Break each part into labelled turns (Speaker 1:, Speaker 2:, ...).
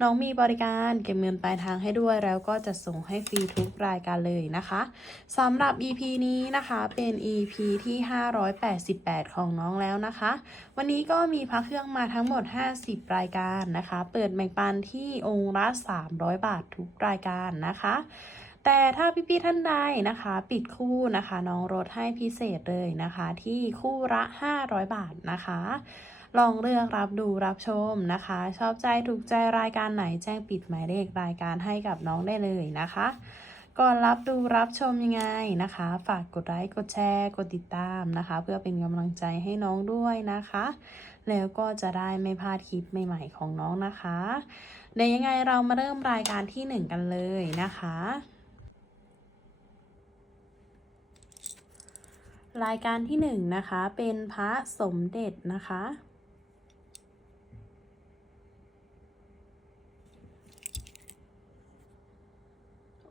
Speaker 1: น้องมีบริการเก็บเงินปลายทางให้ด้วยแล้วก็จะส่งให้ฟรีทุกรายการเลยนะคะสำหรับ EP นี้นะคะเป็น EP ที่ 588 ของน้องแล้วนะคะ วันนี้ก็มีพระเครื่องมาทั้งหมด 50 รายการนะคะ เปิดแบ่งปันที่องค์ละ300 บาททุกรายการนะคะแต่ถ้าพี่ๆท่านใดนะคะ ปิดคู่นะคะ น้องลดให้พิเศษเลยนะคะ ที่คู่ละ 500 บาทนะคะ ลองเลือกรับดูรับชมนะคะ ชอบใจถูกใจรายการไหนแจ้งปิดหมายเลขรายการให้กับน้องได้เลยนะคะก่อนรับดูรับชมยังไงนะคะ ฝากกดไลค์กดแชร์กดติดตามนะคะ เพื่อเป็นกำลังใจให้น้องด้วยนะคะ แล้วก็จะได้ไม่พลาดคลิปใหม่ๆของน้องนะคะเดี๋ยวยังไงเรามาเริ่มรายการที่หนึ่งกันเลยนะคะ รายการที่หนึ่งนะคะ เป็นพระสมเด็จนะคะ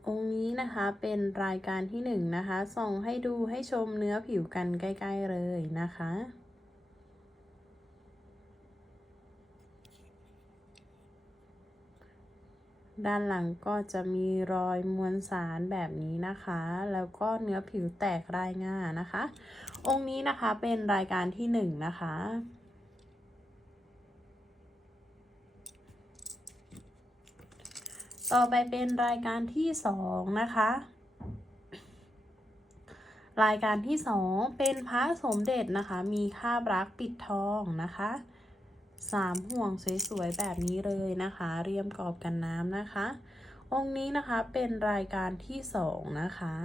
Speaker 1: องค์นี้นะคะเป็นรายการที่หนึ่งนะคะส่องให้ดูให้ชมเนื้อผิวกันใกล้ๆเลยนะคะ ด้านหลังก็จะมีรอยมวลสารแบบนี้นะคะ แล้วก็เนื้อผิวแตกรายง่านะคะ องค์นี้นะคะเป็นรายการที่หนึ่งนะคะ ต่อไปเป็นรายการที่สองนะคะ รายการที่สองเป็นพระสมเด็จนะคะ มีคาบรักปิดทองนะคะสามห่วงสวยๆแบบนี้เลยนะคะ เรียมกรอบกันน้ำนะคะ องค์นี้นะคะเป็นรายการที่สองนะคะ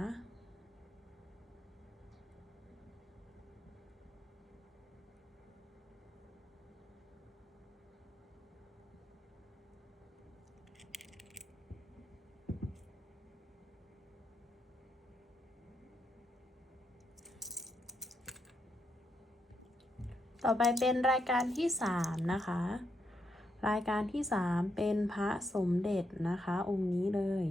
Speaker 1: ต่อไปเป็นรายการที่สามนะคะ รายการที่สามเป็นพระสมเด็จนะคะ องค์นี้เลย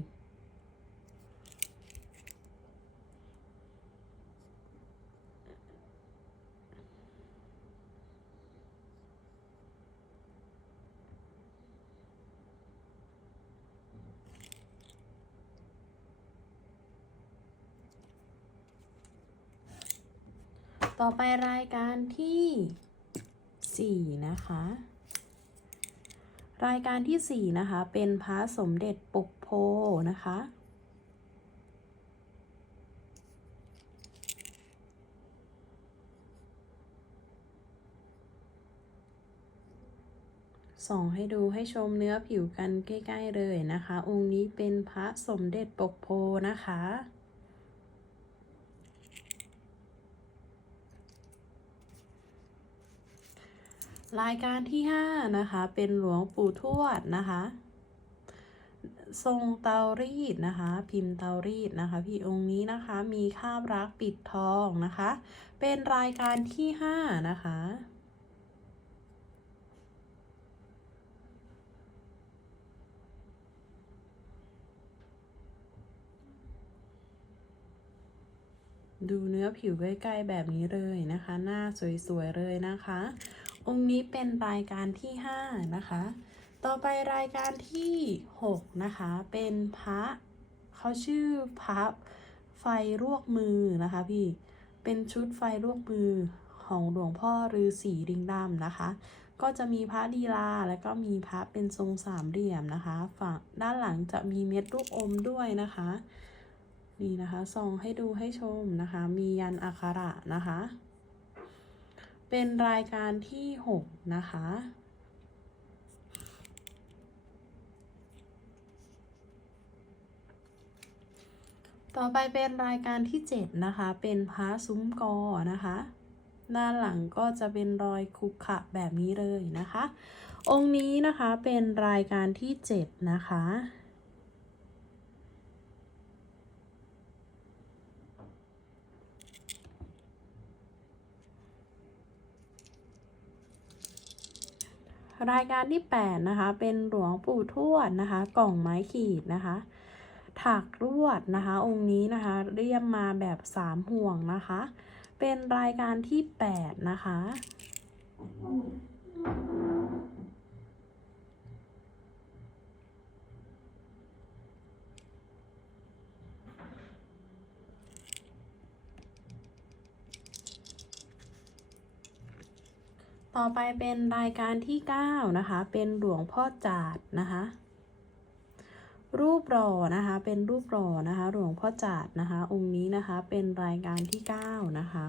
Speaker 1: ต่อไปรายการที่ สี่นะคะ รายการที่สี่นะคะ เป็นพระสมเด็จปกโพนะคะ ส่องให้ดูให้ชมเนื้อผิวกันใกล้ ๆ เลยนะคะ องค์นี้เป็นพระสมเด็จปกโพนะคะ รายการที่ 5 นะคะ เป็นหลวงปู่ทวดนะคะ ทรงเตารีดนะคะ พิมพ์เตารีดนะคะ พี่องค์นี้นะคะมีคาบรักปิดทองนะคะ เป็นรายการที่ 5 นะคะดูเนื้อผิวใกล้ๆแบบนี้เลยนะคะ หน้าสวยๆเลยนะคะ องค์นี้เป็นรายการที่ 5 นะคะ ต่อไปรายการที่ 6 นะคะ เป็นพระเขาชื่อพระไฟรวกมือนะคะพี่ เป็นชุดไฟรวกมือของหลวงพ่อฤาษีดิงดำนะคะ ก็จะมีพระดีลาแล้วก็มีพระเป็นทรงสามเหลี่ยมนะคะ ฝั่งด้านหลังจะมีเม็ดลูกอมด้วยนะคะ นี่นะคะส่องให้ดูให้ชมนะคะ มียันอักขระนะคะ เป็นรายการที่ 6 นะคะ ต่อไปเป็นรายการที่ 7 นะคะ เป็นพระซุ้มกอนะคะ ด้านหลังก็จะเป็นรอยคุกขะแบบนี้เลยนะคะ องค์นี้นะคะเป็นรายการที่ 7 นะคะ รายการที่ 8 นะคะ เป็นหลวงปู่ทวดนะคะ กล่องไม้ขีดนะคะถักลวดนะคะ องค์นี้นะคะ เรียมมาแบบ 3 ห่วงนะคะ เป็นรายการที่ 8 นะคะ ต่อไปเป็นรายการที่ 9 นะคะ เป็นหลวงพ่อจาดนะคะ รูปหล่อนะคะ เป็นรูปหล่อนะคะ หลวงพ่อจาดนะคะ องค์นี้นะคะ เป็นรายการที่ 9 นะคะ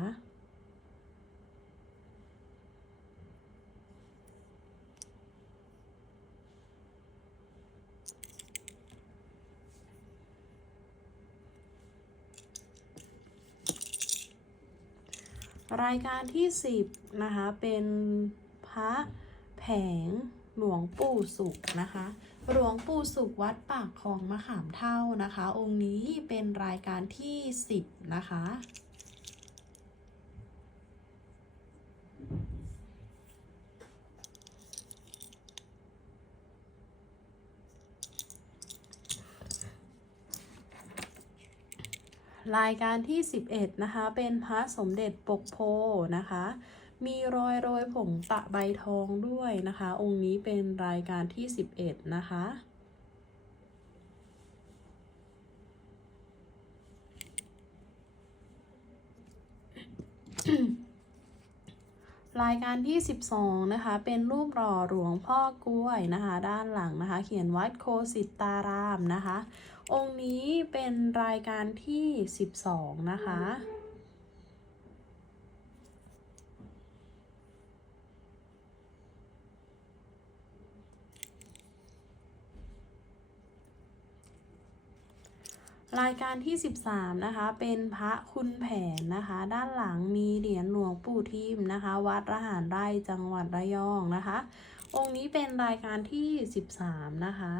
Speaker 1: รายการที่ 10 นะคะ เป็นพระแผงหลวงปู่สุขนะคะ หลวงปู่สุขวัดปากคลองมะขามเท่านะคะ องค์นี้เป็นรายการที่ 10 นะคะ รายการที่ 11 นะคะ เป็นพระสมเด็จปกโพนะคะ มีรอยโรยผงตะใบทองด้วยนะคะ องค์นี้เป็นรายการที่ 11 นะคะรายการที่ 12 นะคะ เป็นรูปหล่อหลวงพ่อกล้วยนะคะ ด้านหลังนะคะ เขียนวัดโคสิตารามนะคะ องค์นี้เป็นรายการที่ 12 นะคะ รายการที่ 13 นะคะ เป็นพระคุณแผนนะคะ ด้านหลังมีเหรียญหลวงปู่ทิมนะคะ วัดระหารไร่จังหวัดระยองนะคะ องค์นี้เป็นรายการที่ 13 นะคะ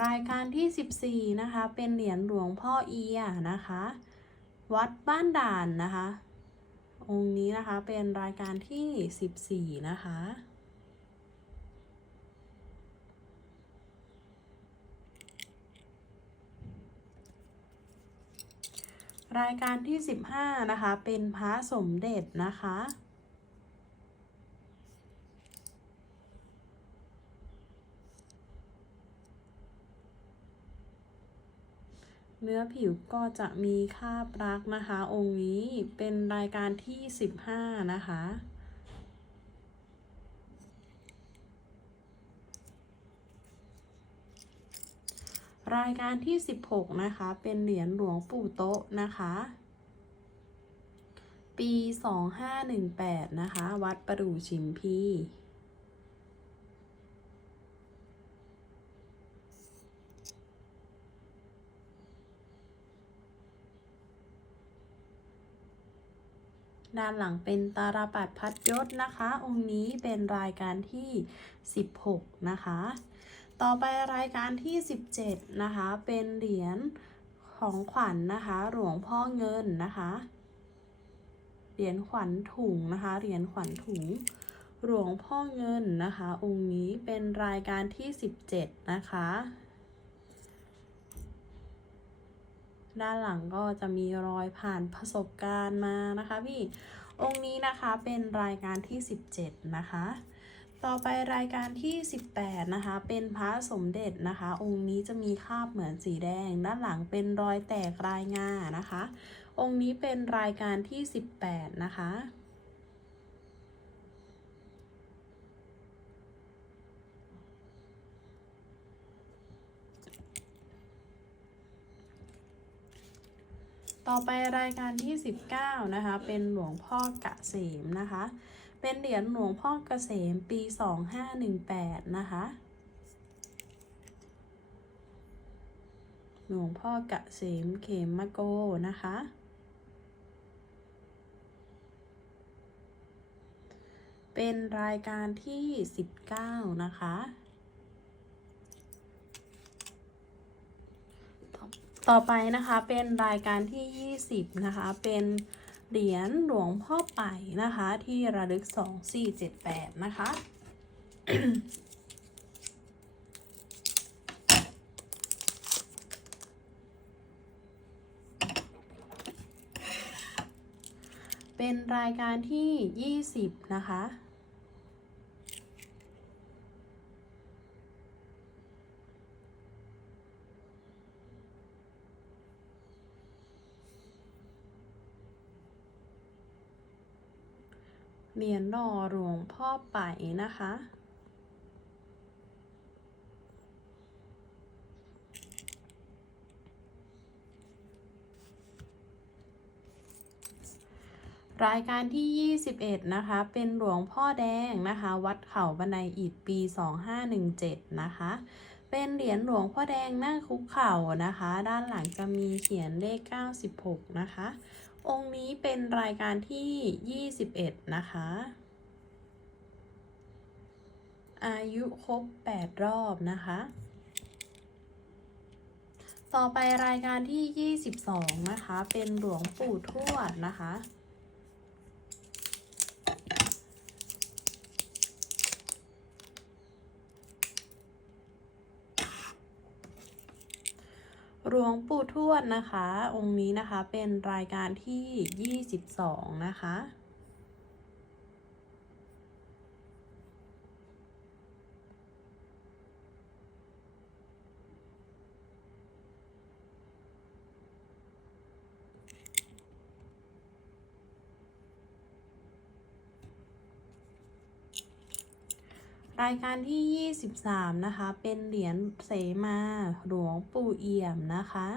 Speaker 1: รายการที่ 14 นะคะ เป็นเหรียญหลวงพ่อเอียนะคะ วัดบ้านด่านนะคะ องค์นี้นะคะเป็นรายการที่ 14 นะคะรายการที่ 15 นะคะ เป็นพระสมเด็จนะคะ เนื้อผิวก็จะมีคาบรักนะคะ องค์นี้เป็นรายการที่ 15 นะคะ รายการที่ 16 นะคะ เป็นเหรียญหลวงปู่โต๊ะนะคะ ปี 2518 นะคะ วัดประดู่ชิมพี ด้านหลังเป็นตาราปัดพัดยศนะคะ องค์นี้เป็นรายการที่ 16 นะคะ ต่อไปรายการที่ 17 นะคะ เป็นเหรียญของขวัญนนะคะ หลวงพ่อเงินนะคะ เหรียญขวัญถุงนะคะ เหรียญขวัญถุง หลวงพ่อเงินนะคะ องค์นี้เป็นรายการที่ 17 นะคะ ด้านหลังก็จะมีรอยผ่านประสบการณ์มานะคะพี่องค์นี้นะคะเป็นรายการที่ 17 นะคะ ต่อไปรายการที่ 18 นะคะ เป็นพระสมเด็จนะคะ องค์นี้จะมีคาบเหมือนสีแดง ด้านหลังเป็นรอยแตกรายงานะคะ องค์นี้เป็นรายการที่ 18 นะคะ ต่อไปรายการที่ 19 นะคะ เป็นหลวงพ่อกะเสมนะคะ เป็นเหรียญหลวงพ่อกเกษมปี 2518 นะคะ หลวงพ่อกะเสมเขมมะโกนะคะ เป็เป็นรายการที่ 19 นะคะ ต่อไปนะคะเป็นรายการที่ 20 นะคะ เป็นเหรียญหลวงพ่อไป่นะคะ ที่ระลึก 2478 นะคะ เป็นรายการที่ 20 นะคะ เหรียญหล่อหลวงพ่อไปนะคะ รายการที่ 21 นะคะ เป็นหลวงพ่อแดงนะคะ วัดเขาบันไดอิฐปี 2517 นะคะ เป็นเหรียญหลวงพ่อแดงนั่งคุกเข่านะคะ ด้านหลังจะมีเขียนเลข 96 นะคะ องค์นี้เป็นรายการที่ 21 นะคะ อายุครบ 8 รอบนะคะ ต่อไปรายการที่ 22 นะคะ เป็นหลวงปู่ทวดนะคะ หลวงปู่ทวดนะคะ องค์นี้นะคะเป็นรายการที่ 22 นะคะ รายการที่ 23 นะคะ เป็นเหรียญเสมาหลวงปู่เอี่ยมนะคะ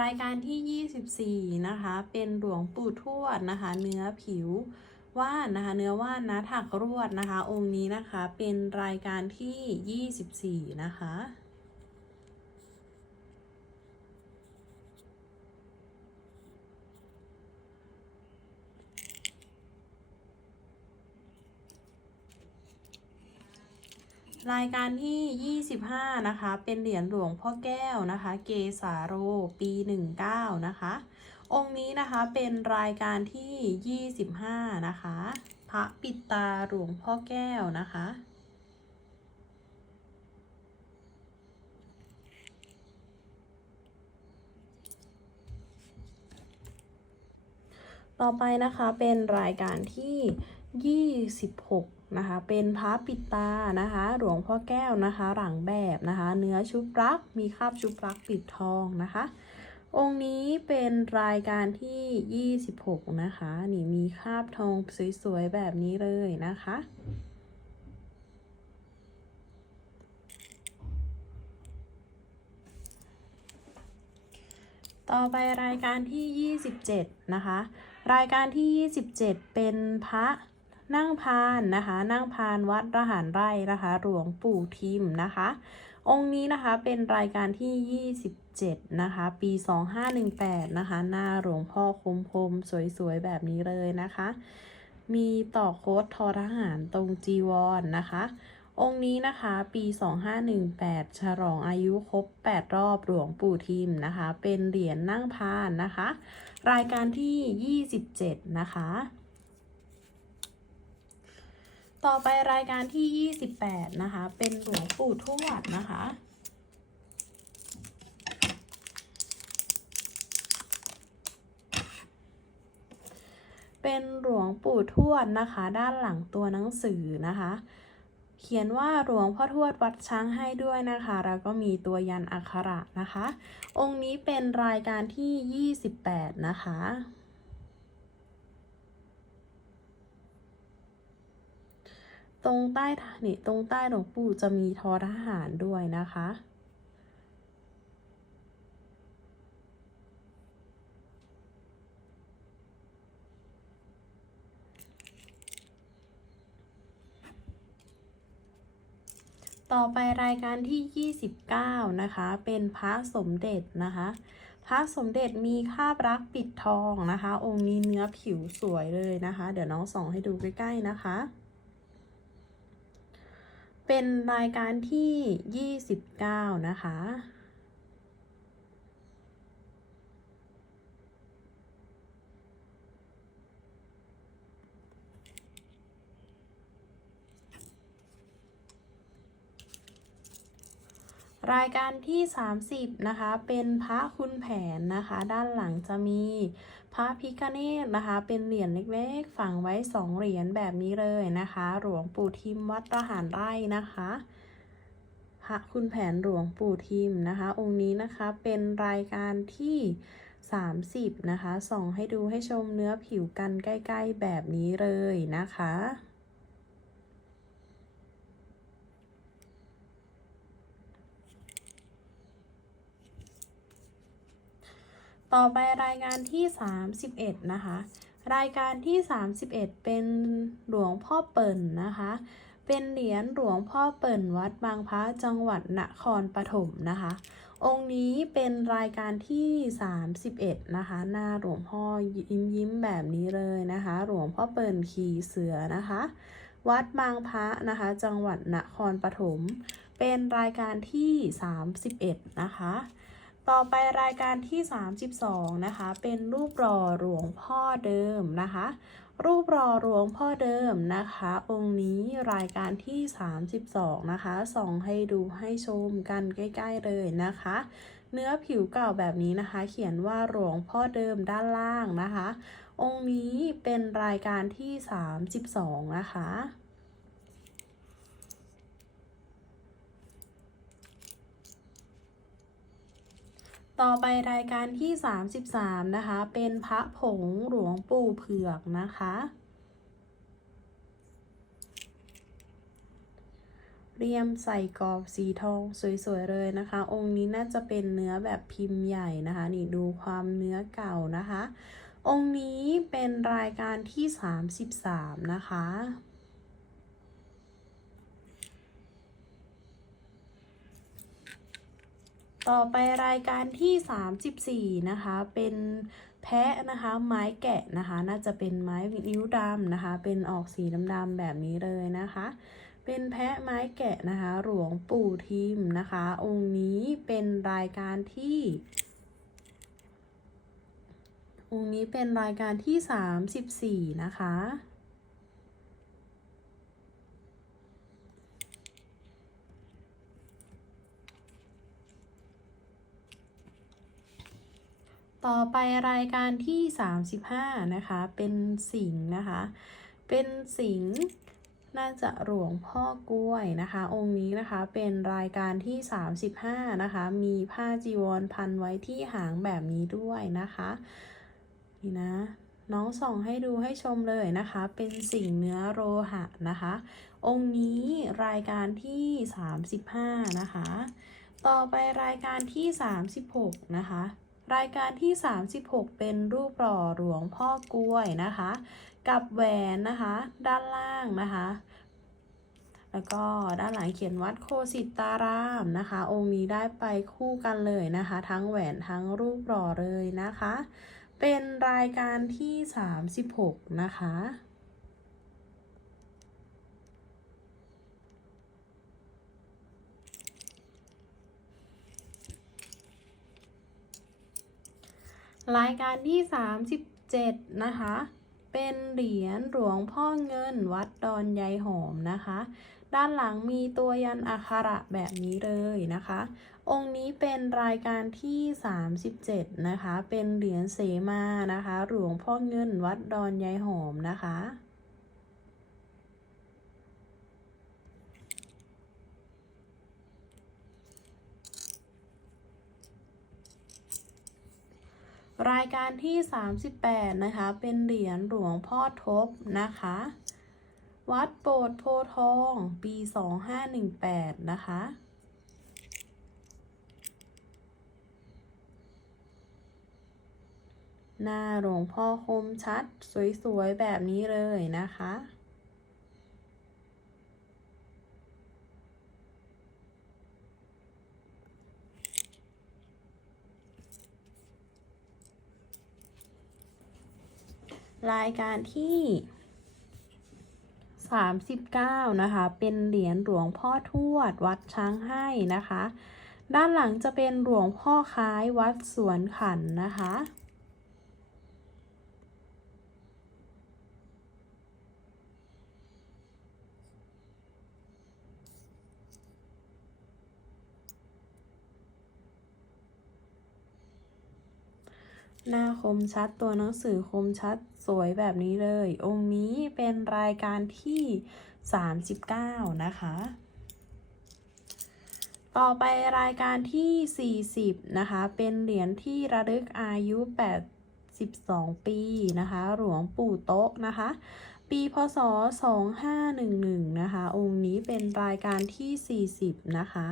Speaker 1: รายการที่ 24 นะคะ เป็นหลวงปู่ทวดนะคะ เนื้อผิว ว่านนะคะ เนื้อว่านนะถักรวดนะคะ องค์นี้นะคะเป็นรายการที่ 24 นะคะรายการที่ 25 นะคะ เป็นเหรียญหลวงพ่อแก้วนะคะ เกสาโร ปี 19 นะคะ องค์นี้นะคะเป็นรายการที่ 25 นะคะ พระปิดตาหลวงพ่อแก้วนะคะ ต่อไปนะคะเป็นรายการที่ 26 นะคะ เป็นพระปิดตานะคะ หลวงพ่อแก้วนะคะ หลังแบบนะคะ เนื้อชุบรัก มีคาบชุบรักปิดทองนะคะ องค์นี้เป็นรายการที่ 26 นะคะ นี่มีคราบทองสวยๆ แบบนี้เลยนะคะ ต่อไปรายการที่ 27 นะคะ รายการที่ 27 เป็นพระนั่งพานนะคะ นั่งพานวัดระหารไร่นะคะ หลวงปู่ทิมนะคะ องค์นี้นะคะเป็นรายการที่ 27 นะคะ ปี 2518 นะคะ หน้าหลวงพ่อคมคมๆ สวยๆ แบบนี้เลยนะคะ มีต่อโค้ดทอทหารตรงจีวรนนะคะ องค์นี้นะคะ ปี 2518 ฉลองอายุครบ 8 รอบหลวงปู่ทิมนะคะ เป็นเหรียญนั่งพานนะคะ รายการที่ 27 นะคะ ต่อไปรายการที่ 28 นะคะ เป็นหลวงปู่ทวดนะคะ เป็นหลวงปู่ทวดนะคะ ด้านหลังตัวหนังสือนะคะ เขียนว่าหลวงพ่อทวดวัดช้างให้ด้วยนะคะ แล้วก็มีตัวยันอักขระนะคะ องค์นี้เป็นรายการที่ 28 นะคะ ตรงใต้นี่ตรงใต้หลวงปู่จะมีทอทหารด้วยนะคะ ต่อไปรายการที่ 29 นะคะ เป็นพระสมเด็จนะคะพระสมเด็จมีคาบรักปิดทองนะคะ องค์นี้เนื้อผิวสวยเลยนะคะ เดี๋ยวน้องส่องให้ดูใกล้ๆนะคะ เป็นรายการที่ 29 นะคะ รายการที่ 30 นะคะ เป็นพระคุณแผนนะคะ ด้านหลังจะมีพระพิฆเนศนะคะ เป็นเหรียญเล็กๆ ฝังไว้ 2 เหรียญแบบนี้เลยนะคะ หลวงปู่ทิมวัดระหารไร่นะคะ พระคุณแผนหลวงปู่ทิมนะคะ องค์นี้นะคะเป็นรายการที่ 30 นะคะ ส่องให้ดูให้ชมเนื้อผิวกันใกล้ ๆ แบบนี้เลยนะคะ ต่อไปรายการที่ 31 นะคะ รายการที่ 31 เป็นหลวงพ่อเปิ่นนะคะ เป็นเหรียญหลวงพ่อเปิ่นวัดบางพระจังหวัดนครปฐมนะคะ องค์นี้เป็นรายการที่ 31 นะคะ หน้าหลวงพ่อยิ้มยิ้มแบบนี้เลยนะคะ หลวงพ่อเปิ่นขี่เสือนะคะ วัดบางพระนะคะ จังหวัดนครปฐม เป็นรายการที่ 31 นะคะ ต่อไปรายการที่ 32 นะคะ เป็นรูปหล่อหลวงพ่อเดิมนะคะ รูปหล่อหลวงพ่อเดิมนะคะ องค์นี้รายการที่ 32 นะคะ ส่องให้ดูให้ชมกันใกล้ ๆ เลยนะคะ เนื้อผิวเก่าแบบนี้นะคะ เขียนว่าหลวงพ่อเดิมด้านล่างนะคะ องค์นี้เป็นรายการที่ 32 นะคะ ต่อไปรายการที่ 33 นะคะ เป็นพระผงหลวงปู่เผือกนะคะ เรียมใส่กรอบสีทองสวยๆเลยนะคะ องค์นี้น่าจะเป็นเนื้อแบบพิมพ์ใหญ่นะคะ นี่ดูความเนื้อเก่านะคะ องค์นี้เป็นรายการที่ 33 นะคะ ต่อไปรายการที่ 34 นะคะ เป็นแพะนะคะ ไม้แกะนะคะ น่าจะเป็นไม้นิ้วดำนะคะ เป็นออกสีดำๆแบบนี้เลยนะคะ เป็นแพะไม้แกะนะคะ หลวงปู่ทิมนะคะ องค์นี้เป็นรายการที่ องค์นี้เป็นรายการที่ 34 นะคะ ต่อไปรายการที่ 35 นะคะ เป็นสิงนะคะ เป็นสิงน่าจะหลวงพ่อกล้วยนะคะ องค์นี้นะคะเป็นรายการที่ 35 นะคะ มีผ้าจีวรพันไว้ที่หางแบบนี้ด้วยนะคะ นี่นะ น้องส่องให้ดูให้ชมเลยนะคะ เป็นสิ่งเนื้อโลหะนะคะ องค์นี้รายการที่ 35 นะคะ ต่อไปรายการที่ 36 นะคะ รายการที่ 36 เป็นรูปหล่อหลวงพ่อกล้วยนะคะ กับแหวนนะคะ ด้านล่างนะคะ แล้วก็ด้านหลังเขียนวัดโคสิตารามนะคะ องค์นี้ได้ไปคู่กันเลยนะคะ ทั้งแหวนทั้งรูปหล่อเลยนะคะ เป็นรายการที่ 36 นะคะ รายการที่ 37 นะคะ เป็นเหรียญหลวงพ่อเงินวัดดอนยายหอมนะคะ ด้านหลังมีตัวยันอักขระแบบนี้เลยนะคะ องค์นี้เป็นรายการที่ 37 นะคะ เป็นเหรียญเสมานะคะ หลวงพ่อเงินวัดดอนยายหอมนะคะ รายการที่ 38 นะคะ เป็นเหรียญหลวงพ่อทบนะคะ วัดโบสถ์โพทอง ปี 2518 นะคะ หน้าหลวงพ่อคมชัด สวย ๆ แบบนี้เลยนะคะ รายการที่ 39 นะคะ เป็นเหรียญหลวงพ่อทวด วัดช้างให้นะคะ ด้านหลังจะเป็นหลวงพ่อคล้ายวัดสวนขันนะคะ หน้าคมชัดตัวหนังสือคมชัดสวยแบบนี้เลย องค์นี้เป็นรายการที่ 39 นะคะ ต่อไปรายการที่ 40 นะคะ เป็นเหรียญที่ระลึกอายุ 82 ปีนะคะ หลวงปู่โต๊ะนะคะ ปีพศ 2511 นะคะ องค์นี้เป็นรายการที่ 40 นะคะ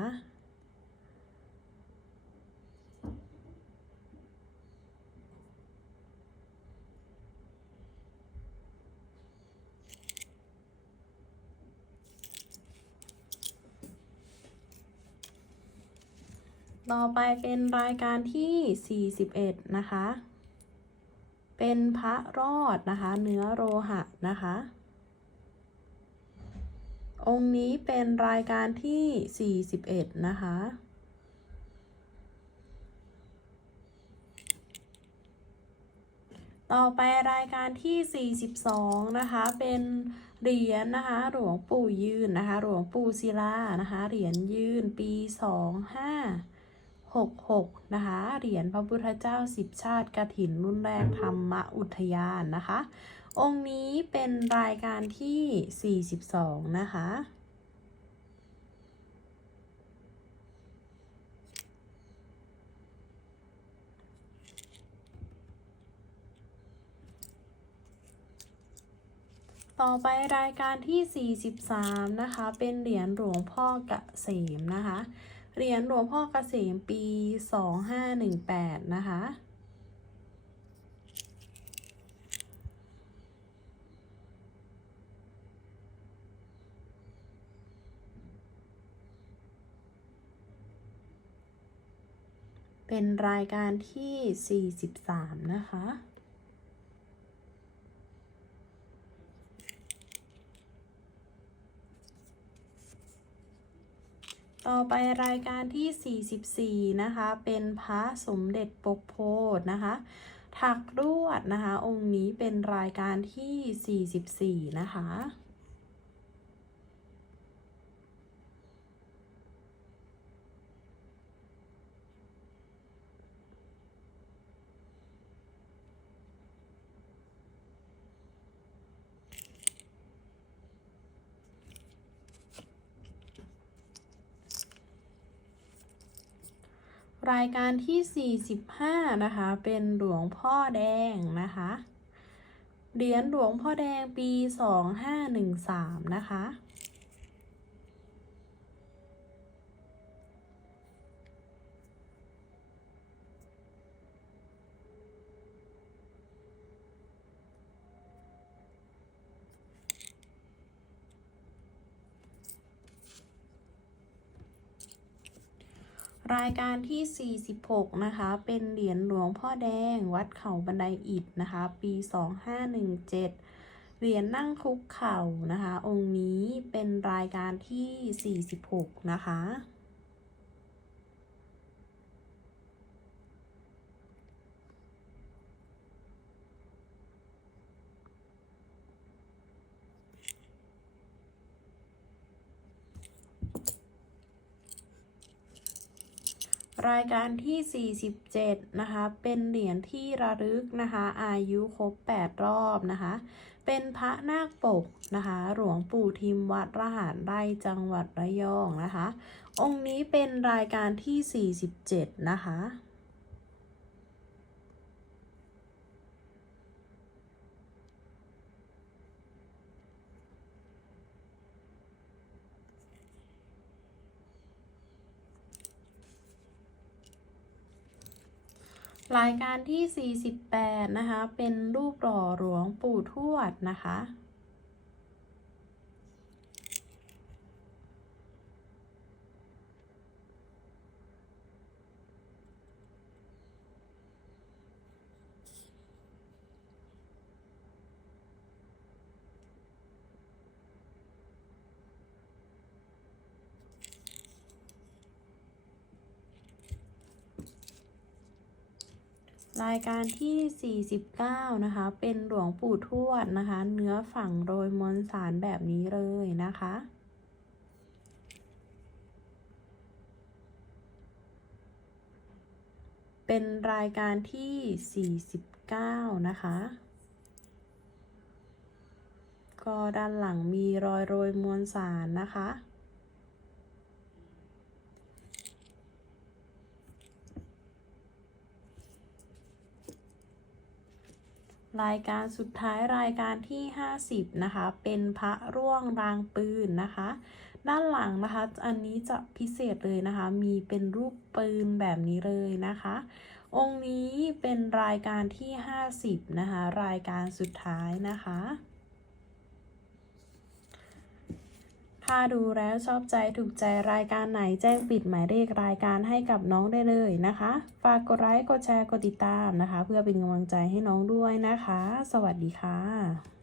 Speaker 1: ต่อไปเป็นรายการที่ 41 นะคะ เป็นพระรอดนะคะ เนื้อโลหะนะคะ องค์นี้เป็นรายการที่ 41 นะคะต่อไปรายการที่ 42 นะคะ เป็นเหรียญนะคะ หลวงปู่ยืนนะคะ หลวงปู่ศิลานะคะ เหรียญยืนปี 25 66 นะคะ เหรียญพระพุทธเจ้าสิบชาติกฐินรุ่นแรกธรรมอุทยานนะคะ องค์นี้เป็นรายการที่ 42 นะคะต่อไปรายการที่ 43 นะคะ เป็นเหรียญหลวงพ่อกเกษมนะคะ เหรียญหลวงพ่อเกษมปี 2518 นะคะ เป็นรายการที่ 43 นะคะ ต่อไปรายการที่ 44 นะคะ เป็นพระสมเด็จปกโพธิ์นะคะ ถักรวดนะคะ องค์นี้เป็นรายการที่ 44 นะคะ รายการที่ 45 นะคะ เป็นหลวงพ่อแดงนะคะ เหรียญหลวงพ่อแดงปี 2513 นะคะ รายการที่ 46 นะคะ เป็นเหรียญหลวงพ่อแดง วัดเขาบันไดอิฐนะคะ ปี 2517 เหรียญนั่งคุกเข่านะคะ องค์นี้เป็นรายการที่ 46 นะคะ รายการที่ 47 นะคะ เป็นเหรียญที่ระลึกนะคะ อายุครบ 8 รอบนะคะ เป็นพระนาคปกนะคะ หลวงปู่ทิมวัดระหารไร่จังหวัดระยองนะคะ องค์นี้เป็นรายการที่ 47 นะคะ รายการที่ 48 นะคะ เป็นรูปหล่อหลวงปู่ทวดนะคะายการที่ 49 นะคะ เป็นหลวงปู่ทวดนะคะ เนื้อฝังโรยมวลสารแบบนี้เลยนะคะ เป็นรายการที่ 49 นะคะ ก็ด้านหลังมีรอยโรยมวลสารนะคะ รายการสุดท้ายรายการที่ 50 นะคะ เป็นพระร่วงรางปืนนะคะ ด้านหลังนะคะ อันนี้จะพิเศษเลยนะคะ มีเป็นรูปปืนแบบนี้เลยนะคะ องค์นี้เป็นรายการที่ 50 นะคะ รายการสุดท้ายนะคะ ถ้าดูแล้วชอบใจถูกใจรายการไหนแจ้งปิดหมายเลขรายการให้กับน้องได้เลยนะคะ ฝากกดไลค์กดแชร์กดติดตามนะคะ เพื่อเป็นกำลังใจให้น้องด้วยนะคะ สวัสดีค่ะ